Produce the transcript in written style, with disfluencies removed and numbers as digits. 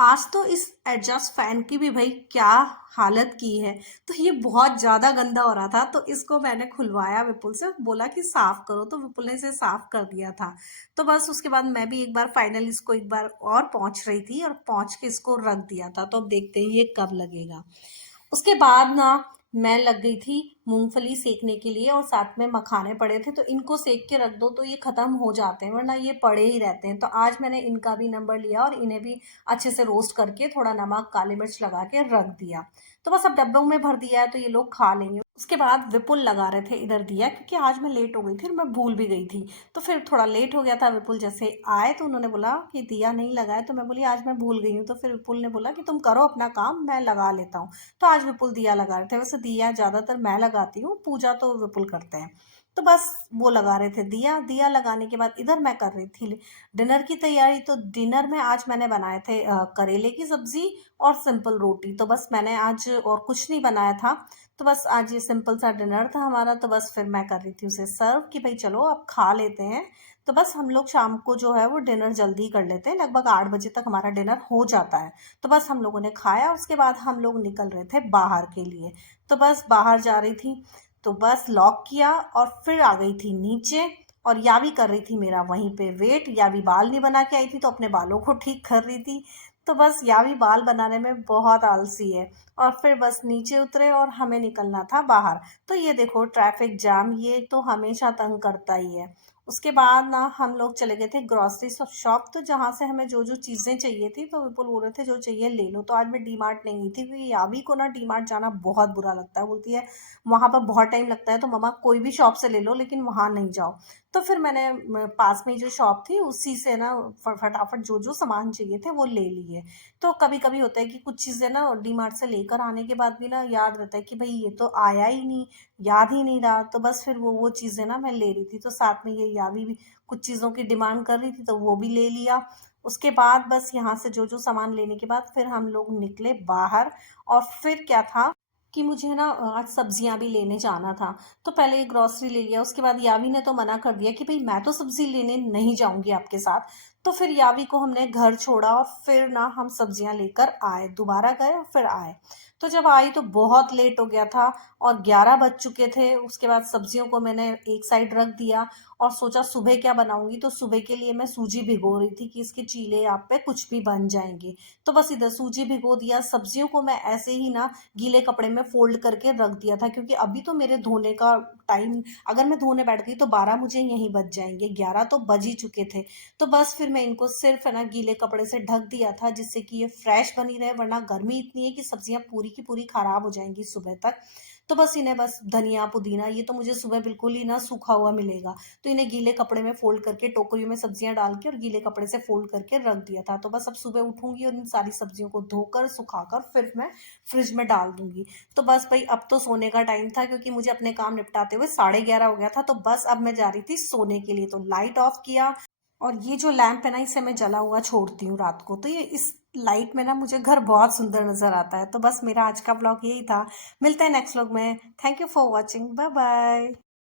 आज तो इस एडजस्ट फैन की भी भाई क्या हालत की है। तो ये बहुत ज़्यादा गंदा हो रहा था, तो इसको मैंने खुलवाया विपुल से, बोला कि साफ़ करो, तो विपुल ने इसे साफ़ कर दिया था। तो बस उसके बाद मैं भी एक बार फाइनल इसको एक बार और पोंछ रही थी और पोंछ के इसको रख दिया था। तो अब देखते हैं ये कब लगेगा। उसके बाद ना मैं लग गई थी मूंगफली सेकने के लिए, और साथ में मखाने पड़े थे, तो इनको सेक के रख दो तो ये ख़त्म हो जाते हैं, वरना ये पड़े ही रहते हैं। तो आज मैंने इनका भी नंबर लिया और इन्हें भी अच्छे से रोस्ट करके थोड़ा नमक काली मिर्च लगा के रख दिया। तो बस अब डब्बों में भर दिया है, तो ये लोग खा लेंगे। उसके बाद विपुल लगा रहे थे इधर दिया, क्योंकि आज मैं लेट हो गई थी और मैं भूल भी गई थी। तो फिर थोड़ा लेट हो गया था। विपुल जैसे आए तो उन्होंने बोला कि दिया नहीं लगाए, तो मैं बोली आज मैं भूल गई हूँ। तो फिर विपुल ने बोला कि तुम करो अपना काम, मैं लगा लेता हूँ। तो आज विपुल दिया लगा रहे थे। वैसे दिया ज़्यादातर मैं लगाती हूँ, पूजा तो विपुल करते हैं। तो बस वो लगा रहे थे दिया। दिया लगाने के बाद इधर मैं कर रही थी डिनर की तैयारी। तो डिनर में आज मैंने बनाए थे करेले की सब्जी और सिंपल रोटी। तो बस मैंने आज और कुछ नहीं बनाया था। तो बस आज ये सिंपल सा डिनर था हमारा। तो बस फिर मैं कर रही थी उसे सर्व कि भाई चलो अब खा लेते हैं। तो बस हम लोग शाम को जो है वो डिनर जल्दी कर लेते हैं, लगभग 8 बजे तक हमारा डिनर हो जाता है। तो बस हम लोगों ने खाया, उसके बाद हम लोग निकल रहे थे बाहर के लिए। तो बस बाहर जा रही थी, तो बस लॉक किया और फिर आ गई थी नीचे। और यावी कर रही थी मेरा वहीं पे वेट। यावी बाल नहीं बना के आई थी, तो अपने बालों को ठीक कर रही थी। तो बस यावी बाल बनाने में बहुत आलसी है। और फिर बस नीचे उतरे और हमें निकलना था बाहर। तो ये देखो ट्रैफिक जाम, ये तो हमेशा तंग करता ही है। उसके बाद ना हम लोग चले गए थे ग्रॉसरी शॉप, तो जहाँ से हमें जो जो चीज़ें चाहिए थी, तो विपुल बोल रहे थे जो चाहिए ले लो। तो आज मैं डी मार्ट नहीं गई थी, क्योंकि यावी को ना डी मार्ट जाना बहुत बुरा लगता है। बोलती है वहाँ पर बहुत टाइम लगता है, तो मम्मा कोई भी शॉप से ले लो लेकिन वहाँ नहीं जाओ। तो फिर मैंने पास में ही जो शॉप थी उसी से ना फटाफट जो जो सामान चाहिए थे वो ले लिए। तो कभी कभी होता है कि कुछ चीज़ें ना डी मार्ट से लेकर आने के बाद भी ना याद रहता है कि भाई ये तो आया ही नहीं, याद ही नहीं रहा। तो बस फिर वो चीज़ें ना मैं ले रही थी, तो साथ में ये यावी भी कुछ चीज़ों की डिमांड कर रही थी, तो वो भी ले लिया। उसके बाद बस यहाँ से जो जो सामान लेने के बाद फिर हम लोग निकले बाहर। और फिर क्या था कि मुझे ना आज सब्जियां भी लेने जाना था। तो पहले ग्रॉसरी ले लिया, उसके बाद यावी ने तो मना कर दिया कि भाई मैं तो सब्जी लेने नहीं जाऊंगी आपके साथ। तो फिर यावी को हमने घर छोड़ा और फिर ना हम सब्जियां लेकर आए, दोबारा गए और फिर आए। तो जब आई तो बहुत लेट हो गया था और 11 बज चुके थे। उसके बाद सब्जियों को मैंने एक साइड रख दिया और सोचा सुबह क्या बनाऊंगी। तो सुबह के लिए मैं सूजी भिगो रही थी कि इसके चीले आप पे कुछ भी बन जाएंगे। तो बस इधर सूजी भिगो दिया। सब्जियों को मैं ऐसे ही ना गीले कपड़े में फोल्ड करके रख दिया था, क्योंकि अभी तो मेरे धोने का टाइम, अगर मैं धोने बैठ गई तो 12 मुझे यहीं बज जाएंगे, 11 तो बज ही चुके थे। तो बस फिर मैं इनको सिर्फ है ना गीले कपड़े से ढक दिया था, जिससे कि ये फ्रेश बनी रहे, वरना गर्मी इतनी है कि सब्जियां पूरी की पूरी खराब हो जाएंगी सुबह तक। तो बस इन्हें बस धनिया पुदीना ये तो मुझे सुबह बिल्कुल ही ना सूखा हुआ मिलेगा। तो इन्हें गीले कपड़े में फोल्ड करके टोकरियों में सब्जियां डाल के और गीले कपड़े से फोल्ड करके रख दिया था। तो बस अब सुबह उठूंगी और इन सारी सब्जियों को धोकर सुखाकर फिर मैं फ्रिज में डाल दूंगी। तो बस भाई अब तो सोने का टाइम था, क्योंकि मुझे अपने काम निपटाते हुए 11:30 हो गया था। तो बस अब मैं जा रही थी सोने के लिए। तो लाइट ऑफ किया, और ये जो लैंप है ना इसे मैं जला हुआ छोड़ती हूँ रात को, तो ये इस लाइट में ना मुझे घर बहुत सुंदर नजर आता है। तो बस मेरा आज का ब्लॉग यही था। मिलते हैं नेक्स्ट व्लॉग में। Thank you for watching, bye bye.